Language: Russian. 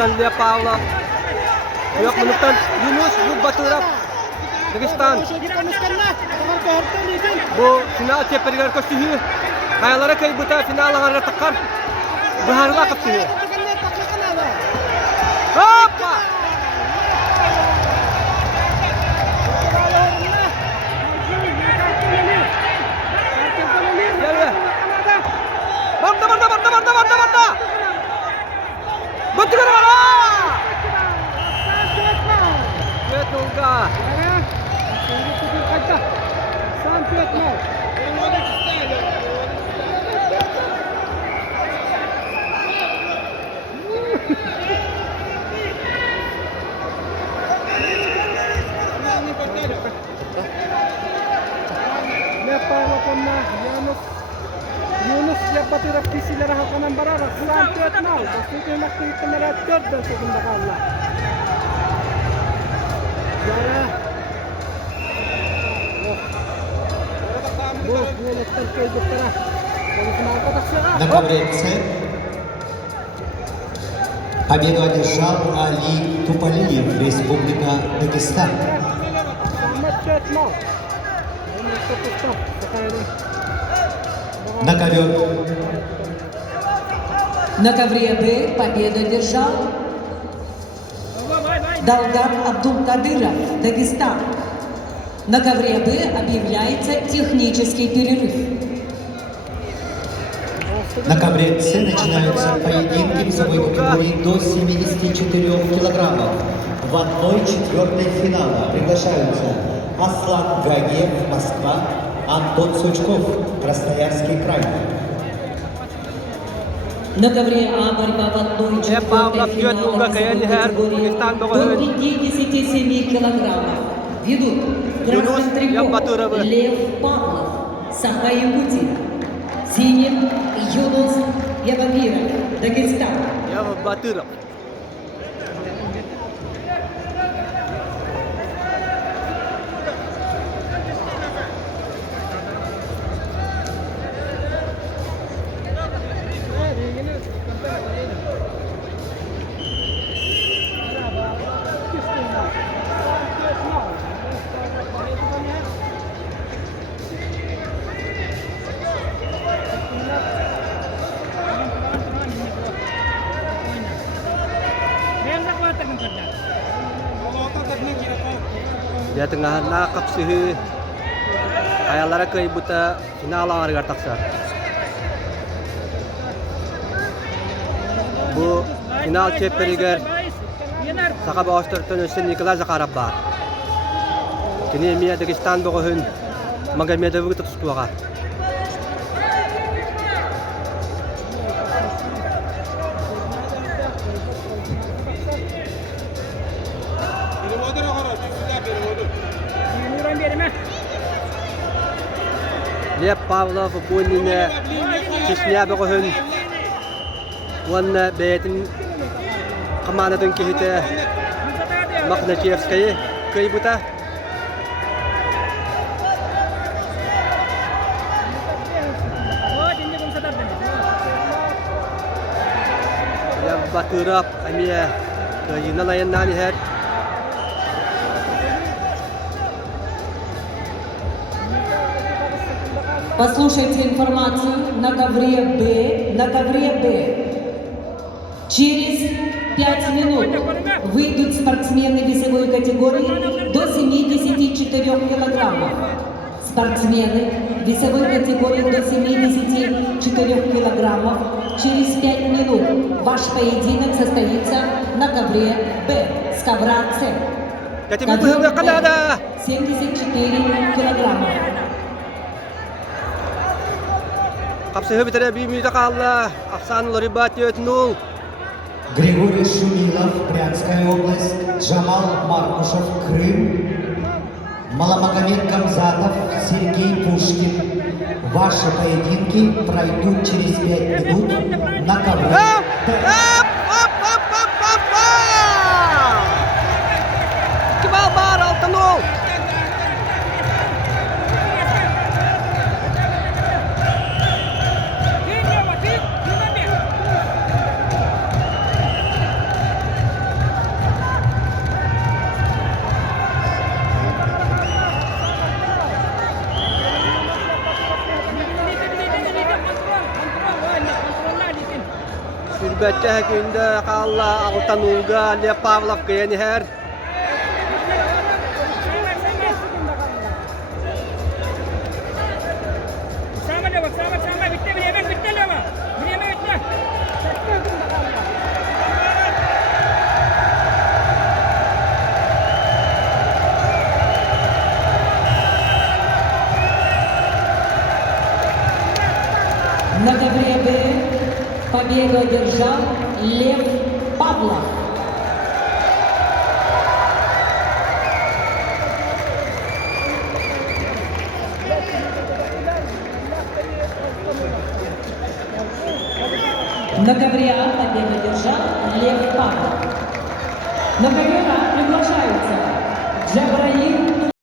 Menuktan Lia Paula. Yok menuktan Yunus bu Batırap. Dagestan. Bu final çeperigar koşuyor. Kayalara kayıbıta final ağırlığa takar. Baharga kaptıyor. Hoppa! Gel. Barda. Betul kan? Betul kah? Yunus ya Batırap kişilere hakkından bararak Santiago Nal. Bastı aktivitelere 4 sekunda kaldı. Yara. Bu Yunus'tan kayıplara. На ковре С победу одержал Али Туполиев, Республика Дагестан. На ковре Б победу одержал Далгат Абдулкадыров, Дагестан. На ковре Б объявляется технический перерыв. На ковре С начинаются поединки весовой категории до 74 килограммов. В 1/4 финала приглашаются Аслан Ганиев, Москва, Антон Сучков, Красноярский край. На ковре А борьба в 1/4 финала весовой категории до 57 килограммов. Ведут красным триком Лев Павлов, Саха-Якутия. Синим Юнус Ябагиров, Дагестан. Batırap. Dia tengah nakap sih. Kayalara kayıbıta final ağırlığa taksa. Bu final çeperigar. Saka bağıştırtın üstün Nikolay Zakharov var. Kini miya Dagestan bugün magamiyada bugün tutuğa. Lep Pavlov bunine Çeşniya bugün wan betin kamanadın kihite Makhnachievskaya kayıbıta. Ya Batırap amiya kayınalayan nani her. Послушайте информацию на ковре Б. На ковре Б. Через 5 минут выйдут спортсмены весовой категории до 74 килограммов. Спортсмены весовой категории до 74 килограммов. Через 5 минут ваш поединок состоится на ковре Б с ковра С. Ковер Б 74 килограмма. Kapsahı bitere bir müzik Allah. Aksanlı ribat yötnul. Григорий Шумилов, Брянская область, Джамал Маркушев, Крым, Маламагомед Гамзатов, Сергей Пушкин. Ваши поединки пройдут через 5 минут на ковре. Kebal bar altınul. Nöbette günde kalla Altanulga Le Pavlov kıyani her. Sama bitti bir yemek bitti ama. Bir yemek bitti. На ковре Б победу одержал Лев Павлов. На ковре А победу одержал Лев Павлов. На ковре А приглашаются Джабраил